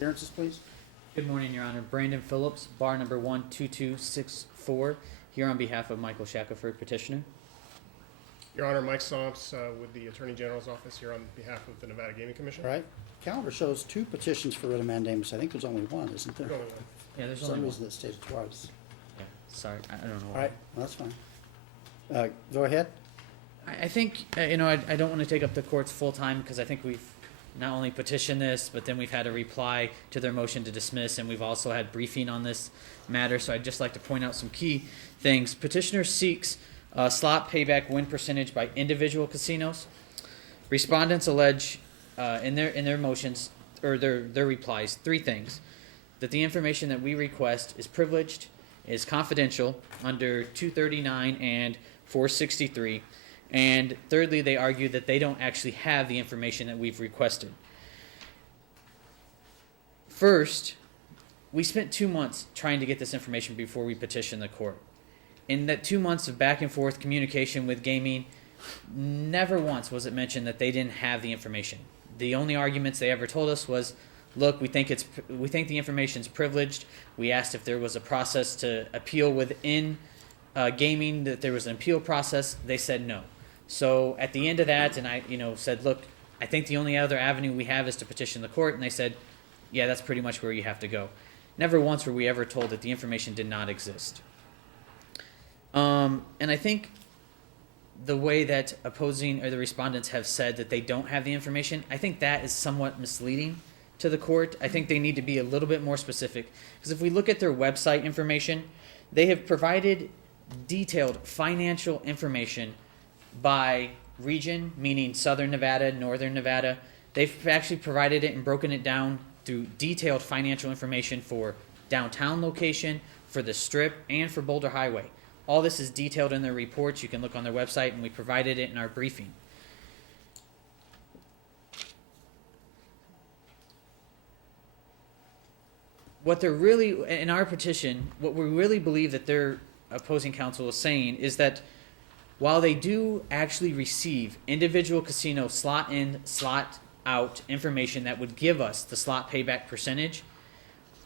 Appearances, please. Good morning, Your Honor. Brandon Phillips, bar number 12264, here on behalf of Michael Shackelford, petitioner. Your Honor, Mike Somps with the Attorney General's office here on behalf of the Nevada Gaming Commission. All right. Calendar shows 2 petitions for writ of mandamus. I think there's only one, isn't there? Go on. Yeah, there's For some only one. reason it stated twice. Yeah, sorry, I don't know. All right, well, that's fine. Go ahead. I think, I don't want to take up the court's full time because I think we've not only petitioned this, but then we've had a reply to their motion to dismiss, and we've also had briefing on this matter. So I'd just like to point out some key things. Petitioner seeks slot payback win percentage by individual casinos. Respondents allege in their motions or their replies 3 things: that the information that we request is privileged, is confidential under 239 and 463. And thirdly, they argue that they don't actually have the information that we've requested. First, we spent 2 months trying to get this information before we petitioned the court. In that 2 months of back and forth communication with gaming, never once was it mentioned that they didn't have the information. The only arguments they ever told us was, look, we think the information's privileged. We asked if there was a process to appeal within gaming, that there was an appeal process. They said no. So at the end of that, and I said, look, I think the only other avenue we have is to petition the court. And they said, yeah, that's pretty much where you have to go. Never once were we ever told that the information did not exist. And I think the way that opposing or the respondents have said that they don't have the information, I think that is somewhat misleading to the court. I think they need to be a little bit more specific. Because if we look at their website information, they have provided detailed financial information by region, meaning Southern Nevada, Northern Nevada. They've actually provided it and broken it down through detailed financial information for downtown location, for the Strip, and for Boulder Highway. All this is detailed in their reports. You can look on their website, and we provided it in our briefing. What they're really, in our petition, what we really believe that their opposing counsel is saying is that while they do actually receive individual casino slot in, slot out information that would give us the slot payback percentage,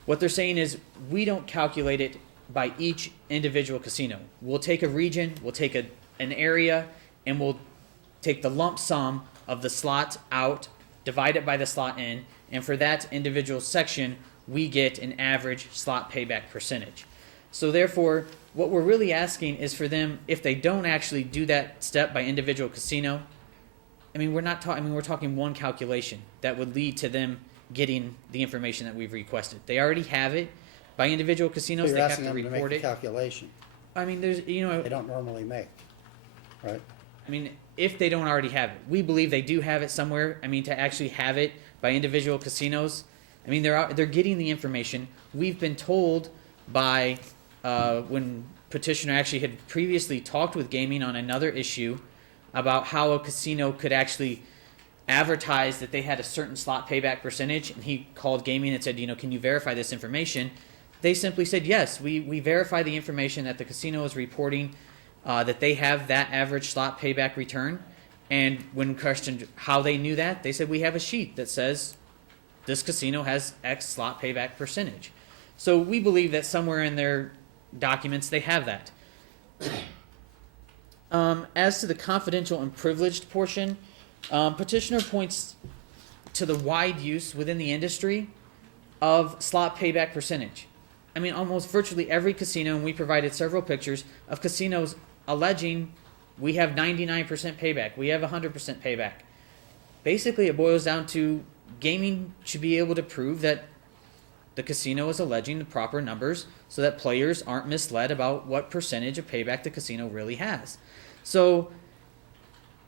what they're saying is we don't calculate it by each individual casino. We'll take a region, we'll take an area, and we'll take the lump sum of the slot out, divide it by the slot in, and for that individual section, we get an average slot payback percentage. So therefore, what we're really asking is for them, if they don't actually do that step by individual casino, we're talking one calculation that would lead to them getting the information that we've requested. They already have it. By individual casinos, So they you're have asking to them to make report the it. calculation. They They don't normally make, right? if they don't already have it. We believe they do have it somewhere. To actually have it by individual casinos, they're getting the information. We've been told by when petitioner actually had previously talked with gaming on another issue about how a casino could actually advertise that they had a certain slot payback percentage, and he called gaming and said, can you verify this information? They simply said, yes, we verify the information that the casino is reporting, that they have that average slot payback return. And when questioned how they knew that, they said, we have a sheet that says this casino has X slot payback percentage. So we believe that somewhere in their documents they have that. As to the confidential and privileged portion, petitioner points to the wide use within the industry of slot payback percentage. Almost virtually every casino, and we provided several pictures of casinos alleging we have 99% payback, we have 100% payback. Basically, it boils down to gaming should be able to prove that the casino is alleging the proper numbers so that players aren't misled about what percentage of payback the casino really has. So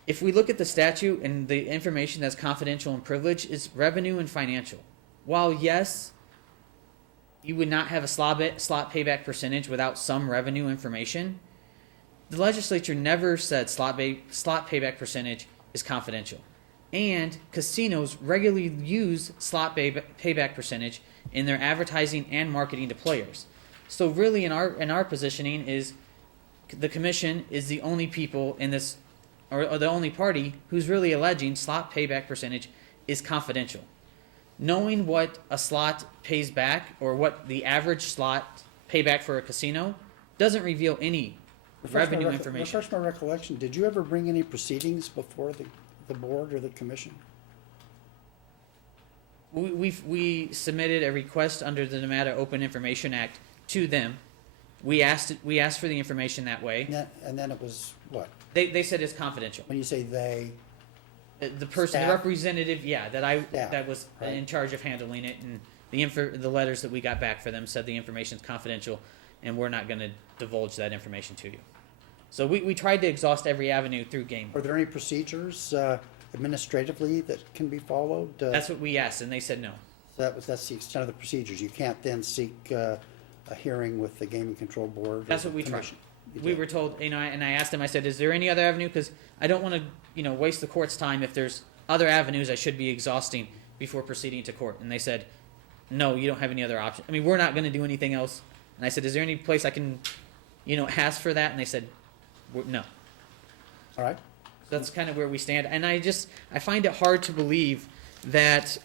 if we look at the statute and the information that's confidential and privileged, is revenue and financial. While yes, you would not have a slot payback percentage without some revenue information, the legislature never said slot payback percentage is confidential. And casinos regularly use slot payback percentage in their advertising and marketing to players. So really in our positioning is the commission is the only people in this, or the only party who's really alleging slot payback percentage is confidential. knowing what a slot pays back or what the average slot payback for a casino doesn't reveal any revenue information. Refresh my recollection, did you ever bring any proceedings before the board or the commission? We submitted a request under the Nevada Open Information Act to them. We asked for the information that way. And then it was what? They said it's confidential. When you say they, The person, the Staff? representative, yeah, Staff, that was right. in charge of handling it, and the letters that we got back for them said the information's confidential, and we're not going to divulge that information to you. So we tried to exhaust every avenue through game. are there any procedures administratively that can be followed? That's what we asked, and they said no. That's the extent of the procedures. You can't then seek a hearing with the Gaming Control Board? or That's the what we tried. commission? You We did. were told, and I asked them. I said, "Is there any other avenue? Because I don't want to, waste the court's time if there's other avenues I should be exhausting before proceeding to court." And they said, "No, you don't have any other option. I mean, we're not going to do anything else." And I said, "Is there any place I can, ask for that?" And they said, "No." All right. That's kind of where we stand. And I find it hard to believe that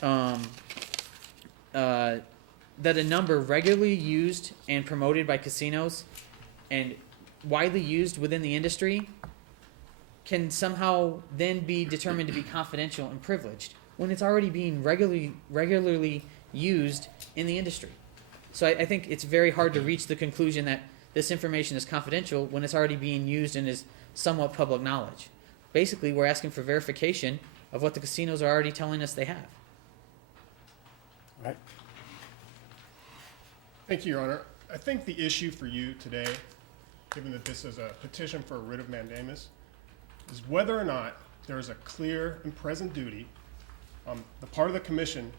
that a number regularly used and promoted by casinos and widely used within the industry can somehow then be determined to be confidential and privileged when it's already being regularly used in the industry. So I think it's very hard to reach the conclusion that this information is confidential when it's already being used and is somewhat public knowledge. Basically, we're asking for verification of what the casinos are already telling us they have. All right. Thank you, Your Honor. I think the issue for you today, given that this is a petition for a writ of mandamus, is whether or not there is a clear and present duty on the part of the commission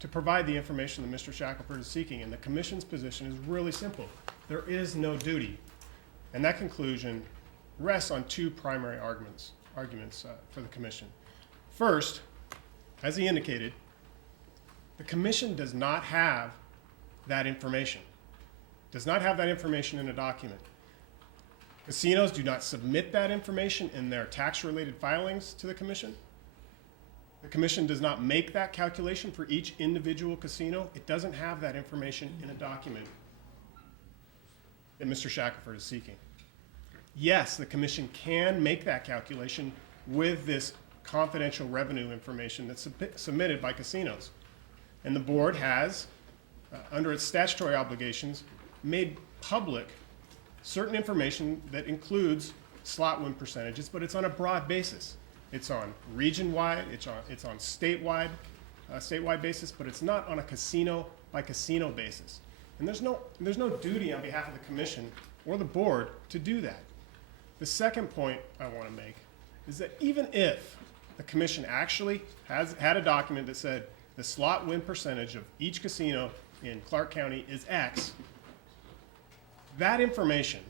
to provide the information that Mr. Shackelford is seeking. And the commission's position is really simple. There is no duty. And that conclusion rests on two primary arguments for the commission. First, as he indicated, the commission does not have that information, in a document. Casinos do not submit that information in their tax-related filings to the commission. The commission does not make that calculation for each individual casino. It doesn't have that information in a document that Mr. Shackelford is seeking. Yes, the commission can make that calculation with this confidential revenue information that's submitted by casinos. And the board has, under its statutory obligations, made public certain information that includes slot win percentages, but it's on a broad basis. It's on region-wide, it's on statewide basis, but it's not on a casino by casino basis. And there's no duty on behalf of the commission or the board to do that. The second point I want to make is that even if the commission actually had a document that said the slot win percentage of each casino in Clark County is X, that information,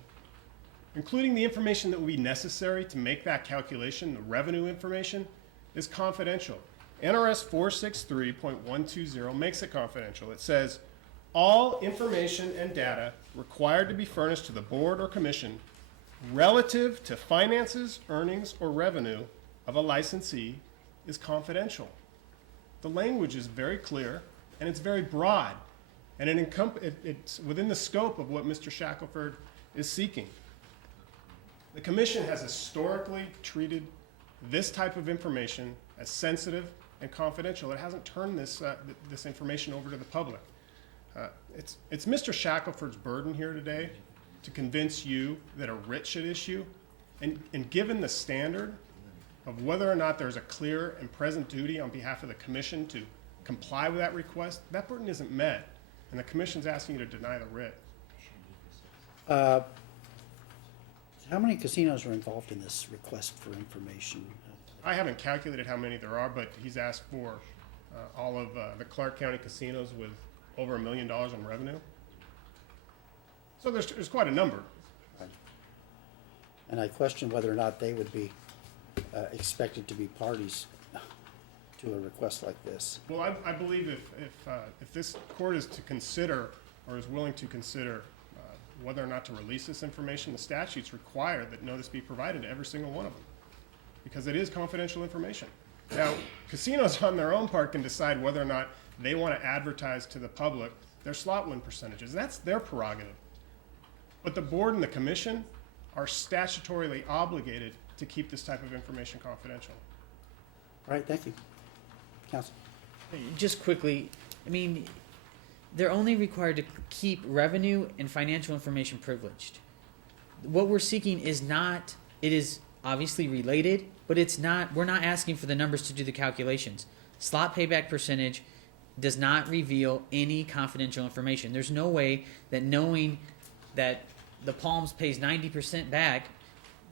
including the information that would be necessary to make that calculation, the revenue information, is confidential. NRS 463.120 makes it confidential. It says, all information and data required to be furnished to the board or commission relative to finances, earnings, or revenue of a licensee is confidential. The language is very clear and it's very broad, and it's within the scope of what Mr. Shackelford is seeking. The commission has historically treated this type of information as sensitive and confidential. It hasn't turned this information over to the public. It's Mr. Shackelford's burden here today to convince you that a writ should issue, and given the standard of whether or not there's a clear and present duty on behalf of the commission to comply with that request, that burden isn't met, and the commission's asking you to deny the writ. How many casinos are involved in this request for information? I haven't calculated how many there are, but he's asked for all of the Clark County casinos with over $1 million in revenue. So there's quite a number. And I question whether or not they would be expected to be parties to a request like this. Well, I believe if this court is to consider or is willing to consider whether or not to release this information, the statutes require that notice be provided to every single one of them, because it is confidential information. Now, casinos on their own part can decide whether or not they want to advertise to the public their slot win percentages. That's their prerogative. But the board and the commission are statutorily obligated to keep this type of information confidential. All right, thank you. Counsel? Just quickly, I mean, they're only required to keep revenue and financial information privileged. What we're seeking is not, it is obviously related, but it's not, we're not asking for the numbers to do the calculations. Slot payback percentage does not reveal any confidential information. There's no way that knowing that the Palms pays 90% back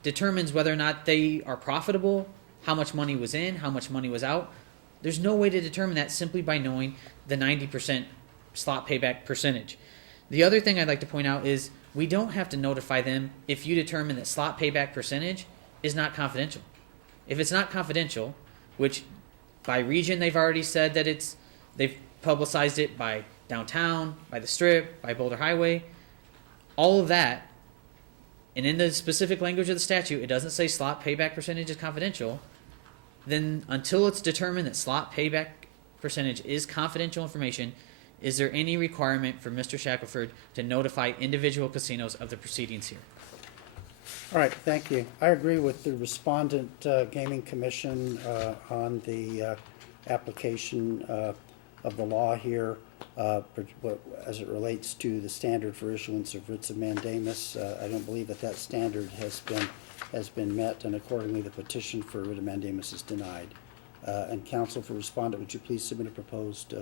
determines whether or not they are profitable, how much money was in, how much money was out. There's no way to determine that simply by knowing the 90% slot payback percentage. The other thing I'd like to point out is we don't have to notify them if you determine that slot payback percentage is not confidential. If it's not confidential, which by region they've already said that they've publicized it by downtown, by the Strip, by Boulder Highway, all of that, and in the specific language of the statute, it doesn't say slot payback percentage is confidential, then until it's determined that slot payback percentage is confidential information, is there any requirement for Mr. Shackelford to notify individual casinos of the proceedings here? All right, thank you. I agree with the respondent gaming commission on the application of the law here as it relates to the standard for issuance of writs of mandamus. I don't believe that standard has been met, and accordingly the petition for writ of mandamus is denied. And counsel for respondent, would you please submit a proposed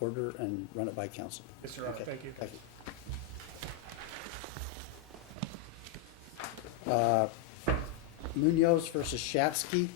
order and run it by counsel? Yes, Your Honor. Okay, Thank you. Thank you. Munoz versus Shatsky.